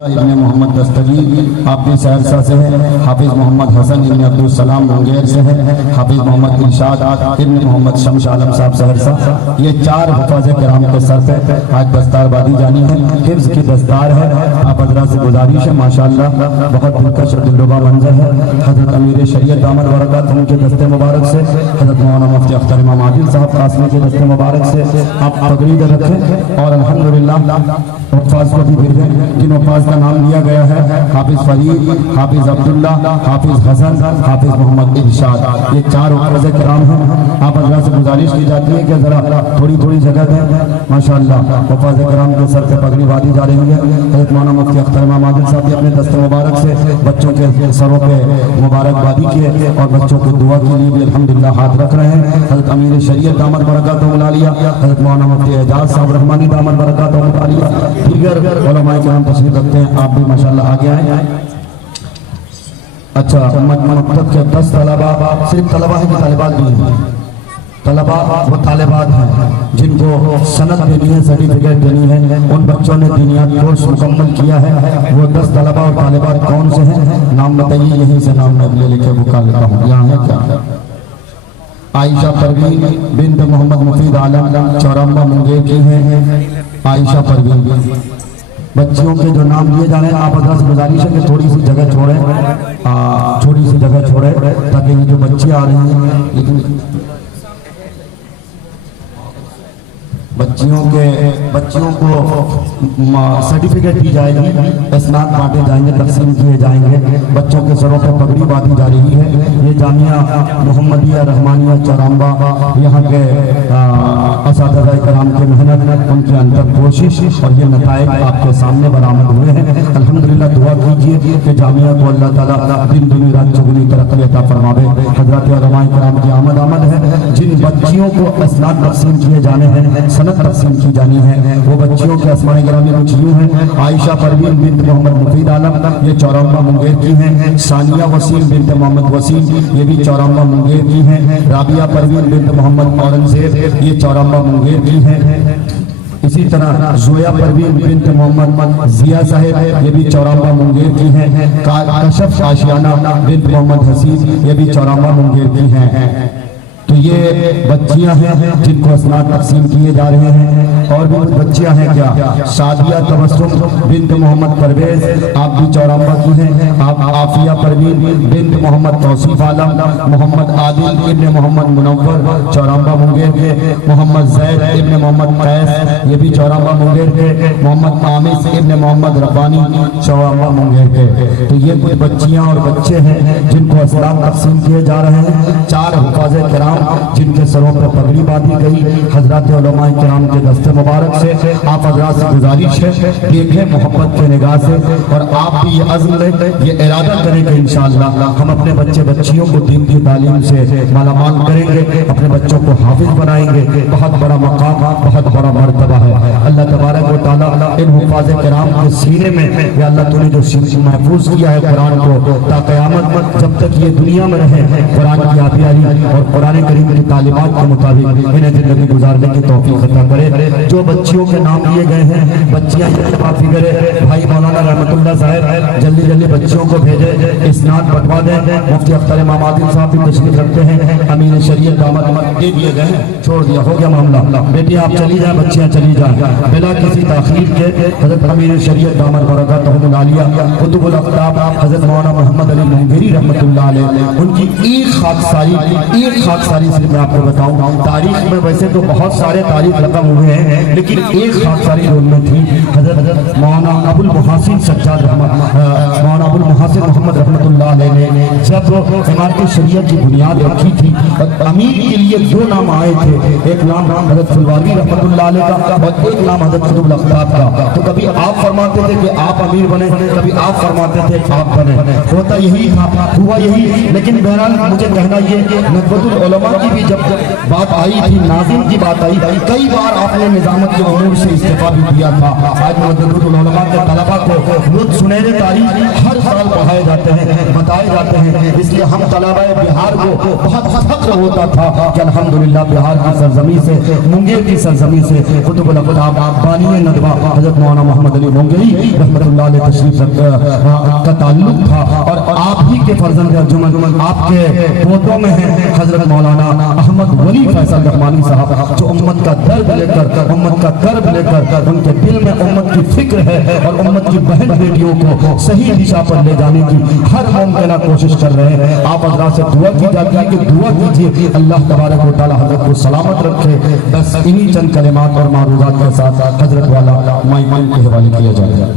ابن محمد دستگیر آپ بھی سہرسہ سے ہیں، حافظ محمد حسن ابن عبدالسلام منگیر سے ہیں، حافظ محمد ارشاد ابن محمد شمس عالم صاحب سہرسہ۔ یہ چار حفاظ کرام کے سر پہ آج دستار بادی جانی ہے، حفظ کی دستار ہے۔ آپ حضرات سے گزارش ہے، ماشاءاللہ بہت دلکش اور دلربا منظر ہے۔ حضرت امیر شریعت دامت برکاتہ ان کے دستے مبارک سے، حضرت مولانا مفتی اختر امام عادل صاحب قاسمی کے دستے مبارک سے آپ پگڑی دے رکھیں اور الحمدللہ حفاظ کو بھی بھیجیں جن حفاظ کا نام لیا گیا ہے، حافظ فرید، حافظ عبداللہ، حافظ حسن، حافظ محمد ارشاد، یہ چار حفاظ کرام ہیں۔ آپ حضرات سے گزارش کی جاتی ہے کہ ذرا تھوڑی تھوڑی جگہ دیں، ماشاءاللہ حفاظ کرام کے سر پہ پگڑی باندھی جا رہی ہے۔ حضرت مولانا مفتی اختر امام عادل صاحب بھی اپنے دست مبارک سے بچوں کے سروں پہ مبارک بادی کیے اور بچوں کو دعا کے لیے بھی الحمدللہ ہاتھ رکھ رہے ہیں۔ حضرت امیر شریعت دامت برکاتہ العالیہ، حضرت مولانا مفتی اعجاز صاحب رحمانی دامت برکاتہ العالیہ، دیگر علماء کرام تشریف رکھتے ہیں، آپ بھی ماشاءاللہ آگے آئیں۔ اچھا، مکتب کے 10 طلبہ، صرف طلبہ ہیں کہ طالبات بھی ہیں؟ طلبہ و طالبات ہیں جن کو سند دینی ہے، سرٹیفکیٹ دینی ہے، ان بچوں نے دینیات کورس مکمل کیا ہے۔ وہ 10 طلبہ اور طالبات کون سے ہیں؟ نام بتائیے، یہیں سے نام میں لے کے بکا لیتا ہوں۔ یہاں ہے کیا؟ عائشہ پروین بنت محمد مفید عالم چورامبہ منگیر کی ہیں، عائشہ پروین۔ بچیوں کے جو نام لیے جا رہے ہیں، آپ حضرات سے گزارش ہے کہ تھوڑی سی جگہ چھوڑیں، چھوٹی سی جگہ چھوڑیں تاکہ یہ جو بچی آ رہی ہیں، لیکن بچیوں کو سرٹیفکیٹ دی جائے گی، اسناد بانٹے جائیں گے، تقسیم کیے جائیں گے، بچوں کے سروں پہ پگڑی باندھی جا رہی ہے۔ یہ جامعہ محمدیہ رحمانیہ چورامبہ، یہاں کے اساتذہ کرام کی محنت، ان کی انتر کوشش اور یہ نتائج آپ کے سامنے برآمد ہوئے ہیں۔ الحمدللہ دعا کیجئے کہ جامعہ کو اللہ تعالیٰ دن دنی رات چگنی ترقی عطا فرماوے۔ حضرات علماء کرام کی آمد ہے۔ جن بچیوں کو اسناد تقسیم کیے جانے ہیں، سند تقسیم کی جانی ہے، وہ بچیوں کے اسماء گرامی کچھ یوں ہیں: عائشہ پروین بنت محمد مفید عالم، یہ چورامبہ منگیر کی ہیں۔ ثانیہ وسیم بنت محمد وسیم، یہ بھی چورامبہ منگیر کی ہیں۔ رابعہ پروین بنت محمد اورنگزیب، یہ چورامبہ منگیر کی ہیں۔ اسی طرح زویا پروین بنت محمد ضیاء صاحب، یہ بھی چورامبہ منگیر کی ہیں۔ کشف آشیانہ بنت محمد حسین، یہ بھی چورامبہ منگیر کی ہیں۔ تو یہ بچیاں ہیں جن کو اسناد تقسیم کیے جا رہے ہیں۔ اور بھی کچھ بچیاں ہیں کیا؟ شادیہ تبسم بنت محمد پرویز، آپ بھی چورامبہ کی ہیں۔ آپ عافیہ پروین بنت محمد توصیف عالم، محمد عادل ابن محمد منور چورامبہ منگیر کے، محمد زید ابن محمد قیس، یہ بھی چورامبہ منگیر کے، محمد عامس ابن محمد ربانی چورامبہ منگیر کے۔ تو یہ کچھ بچیاں اور بچے ہیں جن کو اسناد تقسیم کیے جا رہے ہیں۔ 4 حفاظ کرام جن کے سروں پر پگڑی باندھی گئی۔ حضرات علماء کرام کے دستے مبارک سے آپ حضرات سے گزارش ہے، دیکھیں محبت کے نگاہ سے، اور آپ بھی یہ عزم لیں، یہ ارادہ کریں کہ انشاءاللہ ہم اپنے بچے بچیوں کو دین کی تعلیم سے مالا مال کریں گے، اپنے بچوں کو حافظ بنائیں گے۔ بہت بڑا مقام، بہت بڑا مرتبہ ہے۔ اللہ تبارک و تعالیٰ ان حفاظ کرام کے سینے میں، یا اللہ تو نے جو محفوظ کیا ہے قرآن کو، تا قیامت جب تک یہ دنیا میں رہے، قرآن کی آبیاری اور قرآن کریم کی تعلیمات کے مطابق انہیں زندگی گزارنے کی توفیق عطا کرے۔ جو بچیوں کے نام لیے گئے ہیں، بچیاں فکر ہے، بھائی مولانا رحمت اللہ صاحب جلدی جلدی بچیوں کو بھیجے، اسناد بٹوا دیں۔ مفتی اختر امام عادل صاحب بھی تشریف رکھتے ہیں، امین شریعت دامت دے دیے گئے ہیں، چھوڑ دیا، ہو گیا معاملہ۔ بیٹی آپ چلی جائیں، بچیاں چلی جائیں بلا کسی تاخیر کے۔ حضرت امین شریعت دامت برکاتہ العالیہ قطب الاقطاب حضرت مولانا محمد علی منگیری رحمت اللہ علیہ، ان کی ایک خاکساری صرف میں آپ کو بتاؤں۔ تاریخ میں ویسے تو بہت سارے تاریخ رقم ہوئے ہیں، لیکن ایک خاکساری رول میں تھی۔ حضرت مولانا ابو المحاسن سجاد مولانا ابو المحاسن محمد رحمت اللہ علیہ نے جب عمارت شریعت کی بنیاد رکھی تھی، امیر کے لیے 2 نام آئے تھے، ایک نام حضرت فلواری رحمت اللہ علیہ کا اور ایک نام حضرت قطب الاقطاب کا۔ تو کبھی آپ فرماتے تھے کہ آپ امیر بنے، کبھی آپ فرماتے تھے آپ بنے، ہوتا یہی تھا، ہوا یہی۔ لیکن بہرحال مجھے کہنا یہ، ندوۃ العلماء کی بھی جب بات آئی تھی، ناظم کی بات آئی، کئی بار آپ نے نظامت کے امور سے استعفا بھی دیا تھا۔ آج ندوۃ العلماء کے طلبہ کو وہ سنہرے تاریخ ہر سال پڑھائے جاتے ہیں، بتائے جاتے ہیں، اس لیے ہم طلباء بہار کو بہت فخر ہوتا تھا کہ الحمدللہ بہار کی سرزمین سے، منگیر کی سرزمین سے قطب الاقطاب بانی ندوہ حضرت مولانا محمد علی مونگیری رحمۃ اللہ علیہ تشریف کا تعلق تھا، اور آپ ہی کے فرزند ارجمند آپ کے پوتوں میں ہیں حضرت مولانا احمد ولی فیصل رحمانی صاحب، جو امت کا درد لے کر، امت کا کرب لے کر، ان کے دل میں امت کی فکر ہے اور امت کی بہن بیٹیوں کو صحیح دشا پر لے جانے کی ہر ممکنہ کوشش کر رہے ہیں۔ آپ حضرات سے دعا کی جاتی ہے کہ دعا کیجیے اللہ تبارک و تعالی حضرت کو سلامت رکھے۔ بس انہی چند کلمات اور معروضات کے ساتھ حضرت والا مائک کے حوالے کیا جائے۔